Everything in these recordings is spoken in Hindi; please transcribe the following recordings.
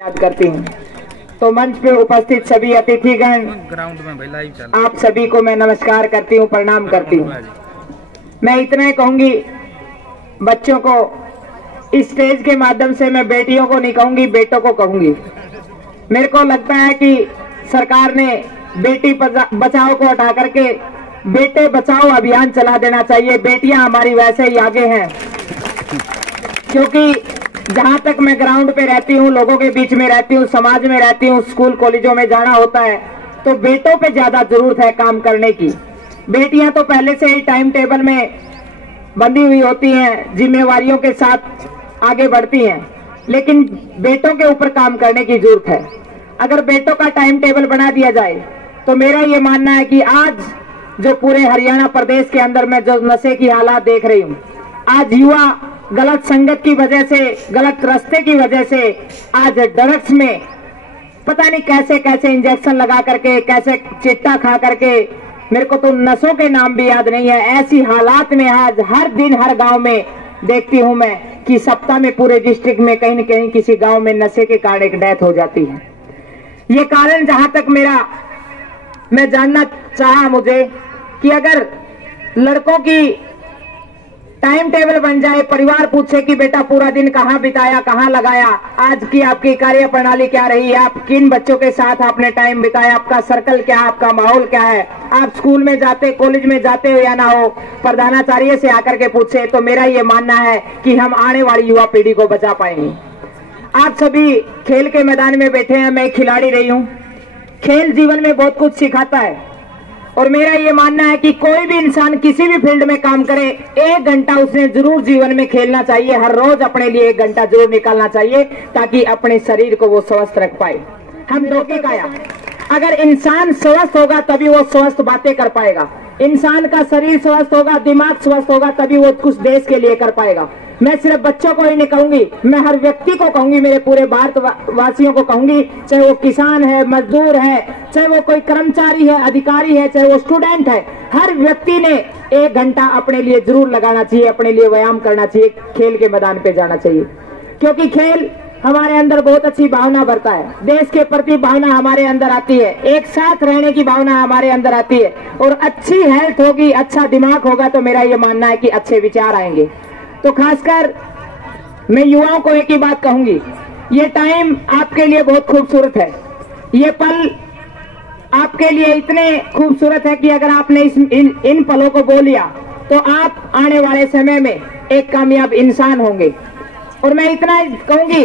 याद करती हूँ। तो मंच पे उपस्थित सभी अतिथिगण, ग्राउंड में भाई लाइव चल, आप सभी को मैं नमस्कार करती हूँ, प्रणाम करती हूँ। मैं इतना ही कहूंगी बच्चों को, इस स्टेज के माध्यम से मैं बेटियों को नहीं कहूंगी, बेटों को कहूंगी। मेरे को लगता है कि सरकार ने बेटी बचाओ को हटा करके बेटे बचाओ अभियान चला देना चाहिए। बेटियां हमारी वैसे ही आगे हैं, क्योंकि जहां तक मैं ग्राउंड पे रहती हूँ, लोगों के बीच में रहती हूँ, समाज में रहती हूँ, स्कूल कॉलेजों में जाना होता है, तो बेटों पे ज्यादा जरूरत है काम करने की। बेटियां तो पहले से ही टाइम टेबल में बंधी हुई होती हैं, जिम्मेवारियों के साथ आगे बढ़ती हैं, लेकिन बेटों के ऊपर काम करने की जरूरत है। अगर बेटों का टाइम टेबल बना दिया जाए तो मेरा ये मानना है कि आज जो पूरे हरियाणा प्रदेश के अंदर मैं जो नशे की हालात देख रही हूँ, आज युवा गलत संगत की वजह से, गलत रास्ते की वजह से आज ड्रग्स में पता नहीं कैसे कैसे इंजेक्शन लगा करके, कैसे चिट्टा खा करके, मेरे को तो नशों के नाम भी याद नहीं है, ऐसी हालात में आज हर दिन हर गांव में देखती हूं मैं कि सप्ताह में पूरे डिस्ट्रिक्ट में कहीं न कहीं किसी गांव में नशे के कारण एक डेथ हो जाती है। ये कारण जहां तक मैं जानना चाहा मुझे कि अगर लड़कों की टाइम टेबल बन जाए, परिवार पूछे कि बेटा पूरा दिन कहाँ बिताया, कहाँ लगाया, आज की आपकी कार्य प्रणाली क्या रही है, आप किन बच्चों के साथ आपने टाइम बिताया, आपका सर्कल क्या है, आपका माहौल क्या है, आप स्कूल में जाते, कॉलेज में जाते हो या ना हो, प्रधानाचार्य से आकर के पूछे, तो मेरा ये मानना है कि हम आने वाली युवा पीढ़ी को बचा पाएंगे। आप सभी खेल के मैदान में बैठे हैं, मैं खिलाड़ी रही हूँ। खेल जीवन में बहुत कुछ सिखाता है और मेरा ये मानना है कि कोई भी इंसान किसी भी फील्ड में काम करे, 1 घंटा उसने जरूर जीवन में खेलना चाहिए। हर रोज अपने लिए 1 घंटा जरूर निकालना चाहिए ताकि अपने शरीर को वो स्वस्थ रख पाए। हम धोखे काया, अगर इंसान स्वस्थ होगा तभी वो स्वस्थ बातें कर पाएगा। इंसान का शरीर स्वस्थ होगा, दिमाग स्वस्थ होगा, तभी वो कुछ देश के लिए कर पाएगा। मैं सिर्फ बच्चों को ही नहीं कहूंगी, मैं हर व्यक्ति को कहूंगी, मेरे पूरे भारतवासियों को कहूंगी, चाहे वो किसान है, मजदूर है, चाहे वो कोई कर्मचारी है, अधिकारी है, चाहे वो स्टूडेंट है, हर व्यक्ति ने 1 घंटा अपने लिए जरूर लगाना चाहिए, अपने लिए व्यायाम करना चाहिए, खेल के मैदान पे जाना चाहिए। क्योंकि खेल हमारे अंदर बहुत अच्छी भावना भरता है, देश के प्रति भावना हमारे अंदर आती है, एक साथ रहने की भावना हमारे अंदर आती है, और अच्छी हेल्थ होगी, अच्छा दिमाग होगा तो मेरा ये मानना है कि अच्छे विचार आएंगे। तो खासकर मैं युवाओं को एक ही बात कहूंगी, ये टाइम आपके लिए बहुत खूबसूरत है, ये पल आपके लिए इतने खूबसूरत है कि अगर आपने इन पलों को बो लिया तो आप आने वाले समय में एक कामयाब इंसान होंगे। और मैं इतना कहूंगी,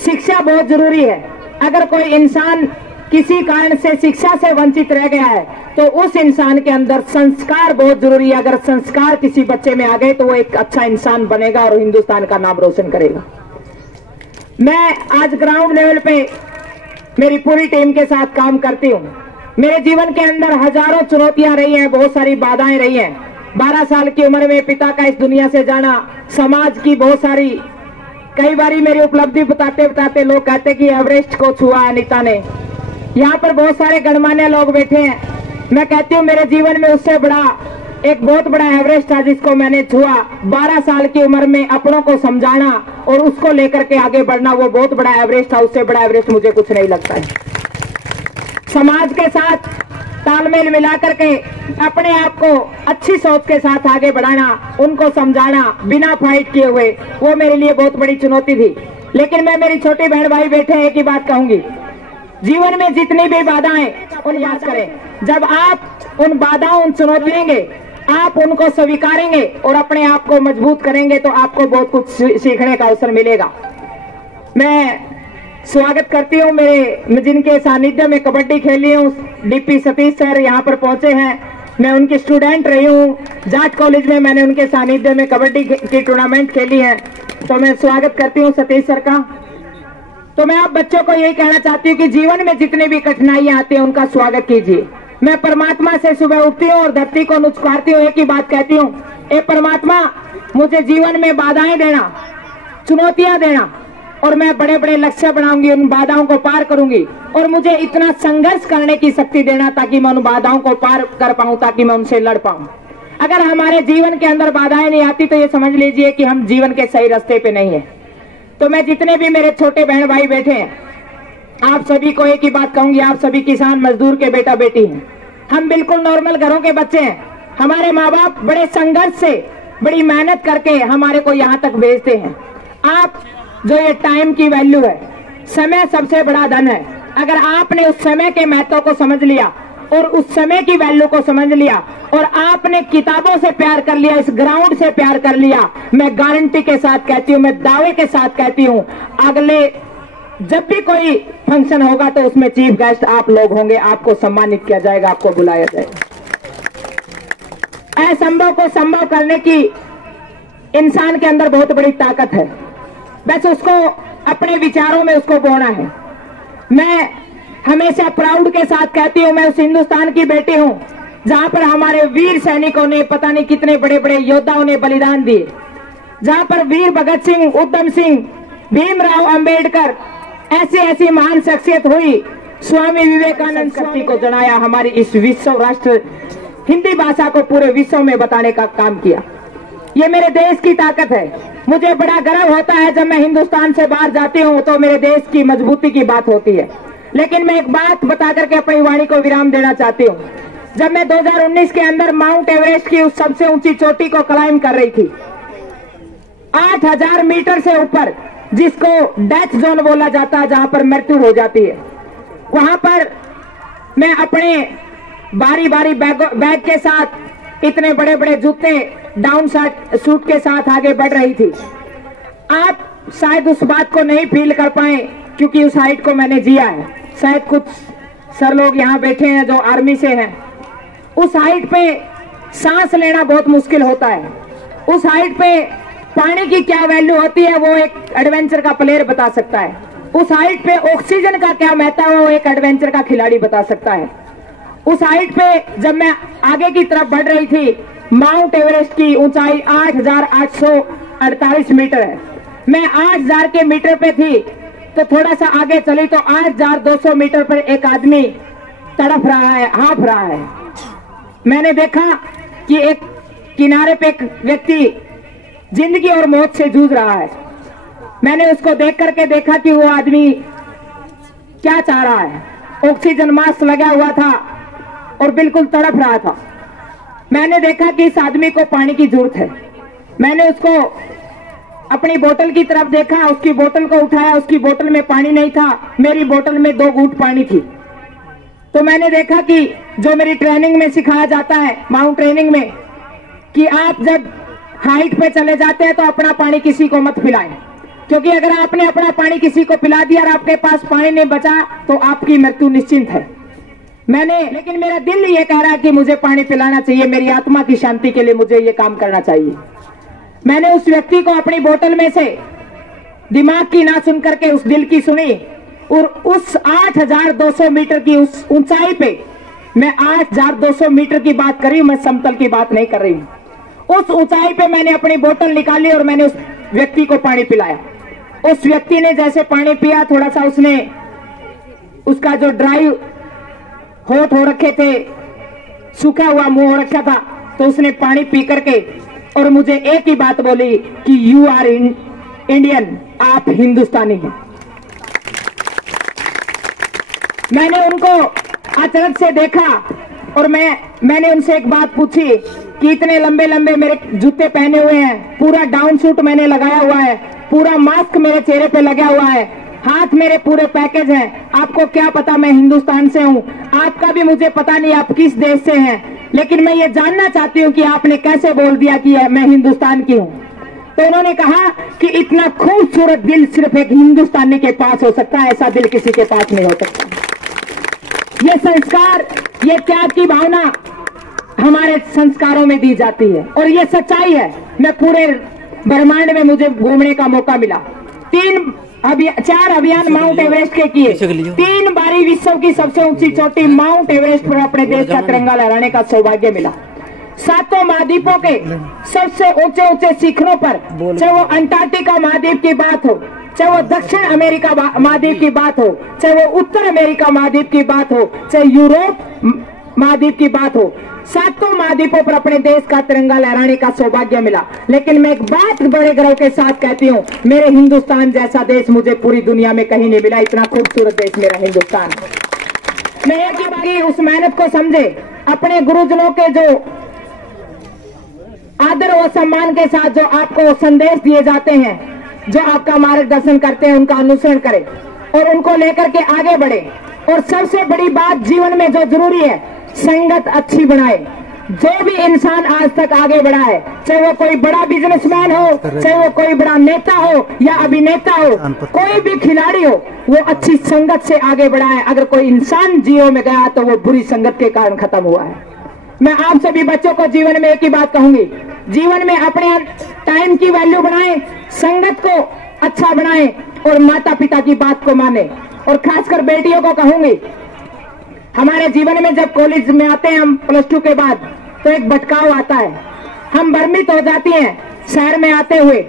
शिक्षा बहुत जरूरी है। अगर कोई इंसान किसी कारण से शिक्षा से वंचित रह गया है तो उस इंसान के अंदर संस्कार बहुत जरूरी है। अगर संस्कार किसी बच्चे में आ गए तो वो एक अच्छा इंसान बनेगा और हिंदुस्तान का नाम रोशन करेगा। मैं आज ग्राउंड लेवल पे मेरी पूरी टीम के साथ काम करती हूँ। मेरे जीवन के अंदर हजारों चुनौतियां रही हैं, बहुत सारी बाधाएं रही हैं। 12 साल की उम्र में पिता का इस दुनिया से जाना, समाज की बहुत सारी, कई बारी मेरी उपलब्धि बताते बताते लोग कहते कि एवरेस्ट को छुआ अनीता ने। यहाँ पर बहुत सारे गणमान्य लोग बैठे हैं, मैं कहती हूँ मेरे जीवन में उससे बड़ा एक बहुत बड़ा एवरेस्ट था जिसको मैंने छुआ। 12 साल की उम्र में अपनों को समझाना और उसको लेकर के आगे बढ़ना, वो बहुत बड़ा एवरेस्ट था। उससे बड़ा एवरेस्ट मुझे कुछ नहीं लगता है। समाज के साथ तालमेल मिला करके अपने आप को अच्छी सोच के साथ आगे बढ़ाना, उनको समझाना बिना फाइट किए हुए, वो मेरे लिए बहुत बड़ी चुनौती थी। लेकिन मैं, मेरी छोटी बहन भाई बैठे हैं, एक ही बात कहूंगी, जीवन में जितनी भी बाधाएं उन याद करें। जब आप उन बाधाओं, उन चुनौतियों, आप उनको स्वीकारेंगे और अपने आप को मजबूत करेंगे तो आपको बहुत कुछ सीखने का अवसर मिलेगा। मैं स्वागत करती हूँ मेरे, जिनके सानिध्य में कबड्डी खेली हूँ, डीपी सतीश सर यहाँ पर पहुंचे हैं। मैं उनकी स्टूडेंट रही हूँ, जाट कॉलेज में मैंने उनके सानिध्य में कबड्डी की टूर्नामेंट खेली है, तो मैं स्वागत करती हूँ सतीश सर का। तो मैं आप बच्चों को यही कहना चाहती हूँ कि जीवन में जितनी भी कठिनाइयां आती हैं उनका स्वागत कीजिए। मैं परमात्मा से सुबह उठती हूँ और धरती को नुचकारती हूँ, एक ही बात कहती हूँ, ए परमात्मा मुझे जीवन में बाधाएं देना, चुनौतियां देना, और मैं बड़े बड़े लक्ष्य बनाऊंगी, उन बाधाओं को पार करूंगी, और मुझे इतना संघर्ष करने की शक्ति देना ताकि मैं उन बाधाओं को पार कर पाऊं, ताकि मैं उनसे लड़ पाऊं। अगर हमारे जीवन के अंदर बाधाएं नहीं आती तो ये समझ लीजिए कि हम जीवन के सही रास्ते पे नहीं है। तो मैं जितने भी मेरे छोटे बहन भाई बैठे हैं, आप सभी को एक ही बात कहूंगी, आप सभी किसान मजदूर के बेटा बेटी हैं। हम बिल्कुल नॉर्मल घरों के बच्चे हैं। हमारे माँ बाप बड़े संघर्ष से, बड़ी मेहनत करके हमारे को यहाँ तक भेजते हैं। आप जो ये टाइम की वैल्यू है, समय सबसे बड़ा धन है। अगर आपने उस समय के महत्व को समझ लिया और उस समय की वैल्यू को समझ लिया और आपने किताबों से प्यार कर लिया, इस ग्राउंड से प्यार कर लिया, मैं गारंटी के साथ कहती हूँ, मैं दावे के साथ कहती हूँ, अगले जब भी कोई फंक्शन होगा तो उसमें चीफ गेस्ट आप लोग होंगे, आपको सम्मानित किया जाएगा, आपको बुलाया जाएगा। असंभव को संभव करने की इंसान के अंदर बहुत बड़ी ताकत है, बस उसको अपने विचारों में उसको बोना है। मैं हमेशा प्राउड के साथ कहती हूँ, मैं उस हिंदुस्तान की बेटी हूँ जहां पर हमारे वीर सैनिकों ने पता नहीं कितने बड़े बड़े योद्धाओं ने बलिदान दिए, जहां पर वीर भगत सिंह, उधम सिंह, भीमराव अंबेडकर, ऐसी ऐसी महान शख्सियत हुई। स्वामी विवेकानंद शक्ति को जनाया, हमारी इस विश्व राष्ट्र हिंदी भाषा को पूरे विश्व में बताने का काम किया। ये मेरे देश की ताकत है। मुझे बड़ा गर्व होता है जब मैं हिंदुस्तान से बाहर जाती हूँ तो मेरे देश की मजबूती की बात होती है। लेकिन मैं एक बात बता करके अपनी वाणी को विराम देना चाहती हूँ। जब मैं 2019 के अंदर माउंट एवरेस्ट की उस सबसे ऊंची चोटी को क्लाइंब कर रही थी, 8000 मीटर से ऊपर, जिसको डेथ जोन बोला जाता है, जहां पर मृत्यु हो जाती है, वहां पर मैं अपने बारी बारी बैग के साथ, इतने बड़े बड़े जूते, डाउन सूट के साथ आगे बढ़ रही थी। आप शायद उस बात को नहीं फील कर पाए क्योंकि उस हाइट को मैंने जिया है। शायद कुछ सर लोग यहाँ बैठे हैं जो आर्मी से हैं। उस हाइट पे सांस लेना बहुत मुश्किल होता है। उस हाइट पे पानी की क्या वैल्यू होती है वो एक एडवेंचर का प्लेयर बता सकता है। उस हाइट पे ऑक्सीजन का क्या महत्व है वो एक एडवेंचर का खिलाड़ी बता सकता है। उस हाइट पे जब मैं आगे की तरफ बढ़ रही थी, माउंट एवरेस्ट की ऊंचाई 8848 मीटर है। मैं 8000 के मीटर पे थी तो थोड़ा सा आगे चली तो 8200 मीटर पर एक आदमी तड़फ रहा है, हाँफ रहा है। मैंने देखा कि एक किनारे पे एक व्यक्ति जिंदगी और मौत से जूझ रहा है। मैंने उसको देख करके देखा कि वो आदमी क्या चाह रहा है। ऑक्सीजन मास्क लगा हुआ था और बिल्कुल तड़प रहा था। मैंने देखा कि इस आदमी को पानी की जरूरत है। मैंने उसको अपनी बोतल की तरफ देखा, उसकी बोतल को उठाया, उसकी बोतल में पानी नहीं था, मेरी बोतल में 2 घूंट पानी थी। तो मैंने देखा कि जो मेरी ट्रेनिंग में सिखाया जाता है, माउंट ट्रेनिंग में, कि आप जब हाइट पे चले जाते हैं तो अपना पानी किसी को मत पिलाएं, क्योंकि अगर आपने अपना पानी किसी को पिला दिया और आपके पास पानी नहीं बचा तो आपकी मृत्यु निश्चिंत है। लेकिन मेरा दिल ये कह रहा है कि मुझे पानी पिलाना चाहिए, मेरी आत्मा की शांति के लिए मुझे ये काम करना चाहिए। मैंने उस व्यक्ति को अपनी बोतल में से दिमाग की ना सुन करके उस दिल की सुनी और उस 8200 मीटर की उस ऊंचाई पे, मैं 8200 मीटर की बात कर रही हूं, मैं समतल की बात नहीं कर रही हूं। उस ऊंचाई पे मैंने अपनी बोतल निकाली और मैंने उस व्यक्ति को पानी पिलाया। उस व्यक्ति ने जैसे पानी पिया, थोड़ा सा उसने उसका जो ड्राई होठ हो रखे थे, सूखा हुआ मुंह हो रखा था, तो उसने पानी पी करके और मुझे एक ही बात बोली कि यू आर इंडियन, आप हिंदुस्तानी हैं। मैंने उनको अचानक से देखा और मैंने उनसे एक बात पूछी कि इतने लंबे लंबे मेरे जूते पहने हुए हैं, पूरा डाउन सूट मैंने लगाया हुआ है, पूरा मास्क मेरे चेहरे पे लगा हुआ है, हाथ मेरे पूरे पैकेज हैं, आपको क्या पता मैं हिंदुस्तान से हूं? आपका भी मुझे पता नहीं आप किस देश से हैं, लेकिन मैं ये जानना चाहती हूँ कि आपने कैसे बोल दिया कि मैं हिंदुस्तान की हूँ। तो उन्होंने कहा कि इतना खूबसूरत दिल सिर्फ एक हिंदुस्तानी के पास हो सकता है, ऐसा दिल किसी के पास नहीं हो सकता। ये संस्कार, ये त्याग की भावना हमारे संस्कारों में दी जाती है और ये सच्चाई है। मैं पूरे ब्रह्मांड में मुझे घूमने का मौका मिला। 4 अभियान माउंट एवरेस्ट के किए, 3 बारी विश्व की सबसे ऊंची चोटी माउंट एवरेस्ट पर अपने देश का तिरंगा लहराने का सौभाग्य मिला। 7 महाद्वीपों के सबसे ऊंचे ऊंचे शिखरों पर, चाहे वो अंटार्कटिका महाद्वीप की बात हो, चाहे वो दक्षिण अमेरिका महाद्वीप की बात हो, चाहे वो उत्तर अमेरिका महाद्वीप की बात हो, चाहे यूरोप महाद्वीप की बात हो, सातों महाद्वीपों पर अपने देश का तिरंगा लहराने का सौभाग्य मिला। लेकिन मैं एक बात बड़े गर्व के साथ कहती हूँ, मेरे हिंदुस्तान जैसा देश मुझे पूरी दुनिया में कहीं नहीं मिला। इतना खूबसूरत देश मेरा हिंदुस्तान। मैं एक बार उस मेहनत को समझे, अपने गुरुजनों के जो आदर और सम्मान के साथ जो आपको संदेश दिए जाते हैं, जो आपका मार्गदर्शन करते हैं, उनका अनुसरण करें और उनको लेकर के आगे बढ़े। और सबसे बड़ी बात जीवन में जो जरूरी है, संगत अच्छी बनाए। जो भी इंसान आज तक आगे बढ़ा है, चाहे वो कोई बड़ा बिजनेसमैन हो, चाहे वो कोई बड़ा नेता हो या अभिनेता हो, कोई भी खिलाड़ी हो, वो अच्छी संगत से आगे बढ़ा है। अगर कोई इंसान जीरो में गया तो वो बुरी संगत के कारण खत्म हुआ है। मैं आप सभी बच्चों को जीवन में एक ही बात कहूंगी, जीवन में अपने टाइम की वैल्यू बढ़ाएं, संगत को अच्छा बनाएं और माता पिता की बात को माने। और खासकर बेटियों को कहूंगी, हमारे जीवन में जब कॉलेज में आते हैं हम +2 के बाद, तो एक भटकाव आता है, हम भ्रमित हो जाती हैं। शहर में आते हुए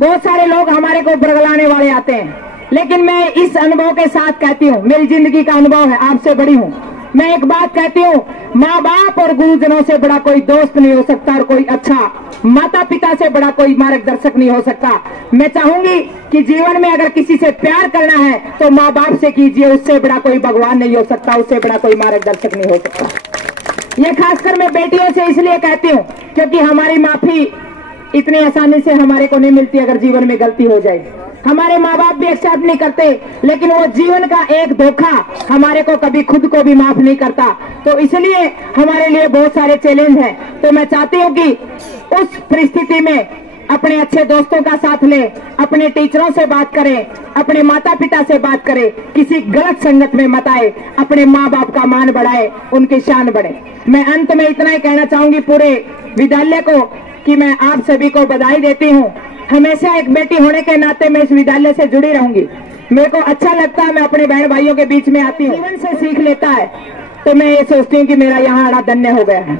बहुत सारे लोग हमारे को बरगलाने वाले आते हैं, लेकिन मैं इस अनुभव के साथ कहती हूँ, मेरी जिंदगी का अनुभव है, आपसे बड़ी हूँ, मैं एक बात कहती हूँ, माँ बाप और गुरुजनों से बड़ा कोई दोस्त नहीं हो सकता और कोई अच्छा माता पिता से बड़ा कोई मार्गदर्शक नहीं हो सकता। मैं चाहूंगी कि जीवन में अगर किसी से प्यार करना है तो माँ बाप से कीजिए, उससे बड़ा कोई भगवान नहीं हो सकता, उससे बड़ा कोई मार्गदर्शक नहीं हो सकता। ये खासकर मैं बेटियों से इसलिए कहती हूँ क्योंकि हमारी माफी इतनी आसानी से हमारे को नहीं मिलती। अगर जीवन में गलती हो जाए, हमारे माँ बाप भी एक्सेप्ट नहीं करते, लेकिन वो जीवन का एक धोखा हमारे को कभी खुद को भी माफ नहीं करता। तो इसलिए हमारे लिए बहुत सारे चैलेंज हैं। तो मैं चाहती हूँ कि उस परिस्थिति में अपने अच्छे दोस्तों का साथ ले, अपने टीचरों से बात करें, अपने माता पिता से बात करें, किसी गलत संगत में मत आए, अपने माँ बाप का मान बढ़ाए, उनकी शान बढ़े। मैं अंत में इतना ही कहना चाहूंगी पूरे विद्यालय को कि मैं आप सभी को बधाई देती हूँ। हमेशा एक बेटी होने के नाते मैं इस विद्यालय से जुड़ी रहूंगी। मेरे को अच्छा लगता है, मैं अपने बहन भाइयों के बीच में आती हूँ, जीवन से सीख लेता है। तो मैं ये सोचती हूँ कि मेरा यहाँ आना धन्य हो गया है।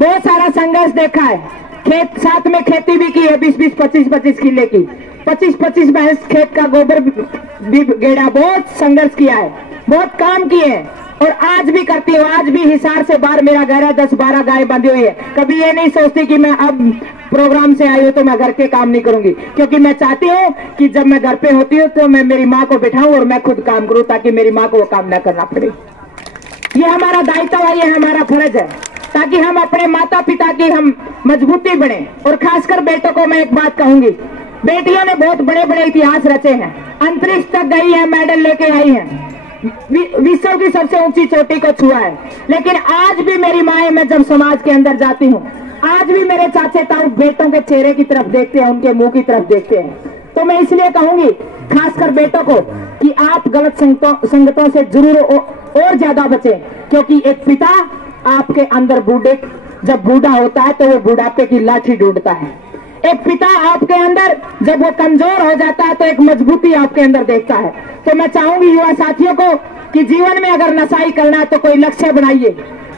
बहुत सारा संघर्ष देखा है, खेत साथ में खेती भी की है, 20-20, 25-25 किले की, 25-25 भैंस खेत का गोबर भी गेड़ा, बहुत संघर्ष किया है, बहुत काम किए हैं और आज भी करती हूँ। आज भी हिसार से बाहर मेरा घर है, 10-12 गाय बंधी हुई है। कभी ये नहीं सोचती कि मैं अब प्रोग्राम से आई हूँ तो मैं घर के काम नहीं करूंगी, क्योंकि मैं चाहती हूँ कि जब मैं घर पे होती हूँ तो मैं मेरी माँ को बिठाऊं और मैं खुद काम करूँ, ताकि मेरी माँ को वो काम न करना पड़े। ये हमारा दायित्व है, ये हमारा फर्ज है, ताकि हम अपने माता पिता की हम मजबूती बने। और खासकर बेटों को मैं एक बात कहूंगी, बेटियों ने बहुत बड़े बड़े इतिहास रचे हैं, अंतरिक्ष तक गई है, मेडल लेके आई है, विश्व की सबसे ऊंची चोटी को छुआ है। लेकिन आज भी मेरी माएं, मैं जब समाज के अंदर जाती हूँ, आज भी मेरे चाचे ताऊ बेटों के चेहरे की तरफ देखते हैं, उनके मुंह की तरफ देखते हैं। तो मैं इसलिए कहूंगी खासकर बेटों को कि आप गलत संगतों से जरूर और ज्यादा बचें, क्योंकि एक पिता आपके अंदर जब बूढ़ा होता है तो वो बुढ़ापे की लाठी ढूंढता है। एक पिता आपके अंदर जब वो कमजोर हो जाता है तो एक मजबूती आपके अंदर देखता है। तो मैं चाहूंगी युवा साथियों को कि जीवन में अगर नशाई करना है तो कोई लक्ष्य बनाइए,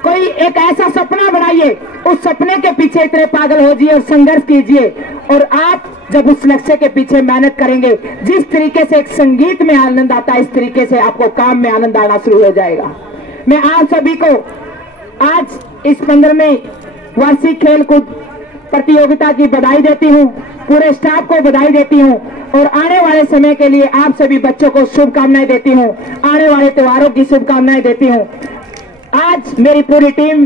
कोई एक ऐसा सपना बनाइए, उस सपने के पीछे इतने पागल हो जाइए और संघर्ष कीजिए। और आप जब उस लक्ष्य के पीछे मेहनत करेंगे, जिस तरीके से एक संगीत में आनंद आता है, इस तरीके से आपको काम में आनंद आना शुरू हो जाएगा। मैं आप सभी को आज इस 15वें वार्षिक खेलकूद प्रतियोगिता की बधाई देती हूँ, पूरे स्टाफ को बधाई देती हूँ और आने वाले समय के लिए आप सभी बच्चों को शुभकामनाएं देती हूँ, आने वाले त्योहारों की शुभकामनाएं देती हूँ। आज मेरी पूरी टीम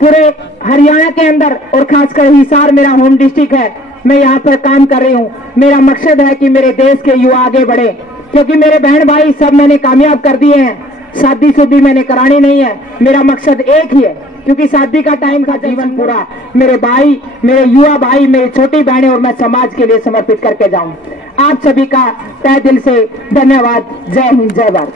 पूरे हरियाणा के अंदर और खासकर हिसार मेरा होम डिस्ट्रिक्ट है, मैं यहाँ पर काम कर रही हूँ। मेरा मकसद है कि मेरे देश के युवा आगे बढ़े, क्योंकि मेरे बहन भाई सब मैंने कामयाब कर दिए हैं, शादी शुदी मैंने करानी नहीं है। मेरा मकसद एक ही है, क्योंकि शादी का टाइम था, जीवन पूरा मेरे भाई, मेरे युवा भाई, मेरी छोटी बहनें और मैं समाज के लिए समर्पित करके जाऊं। आप सभी का तहे दिल से धन्यवाद। जय हिंद, जय भारत।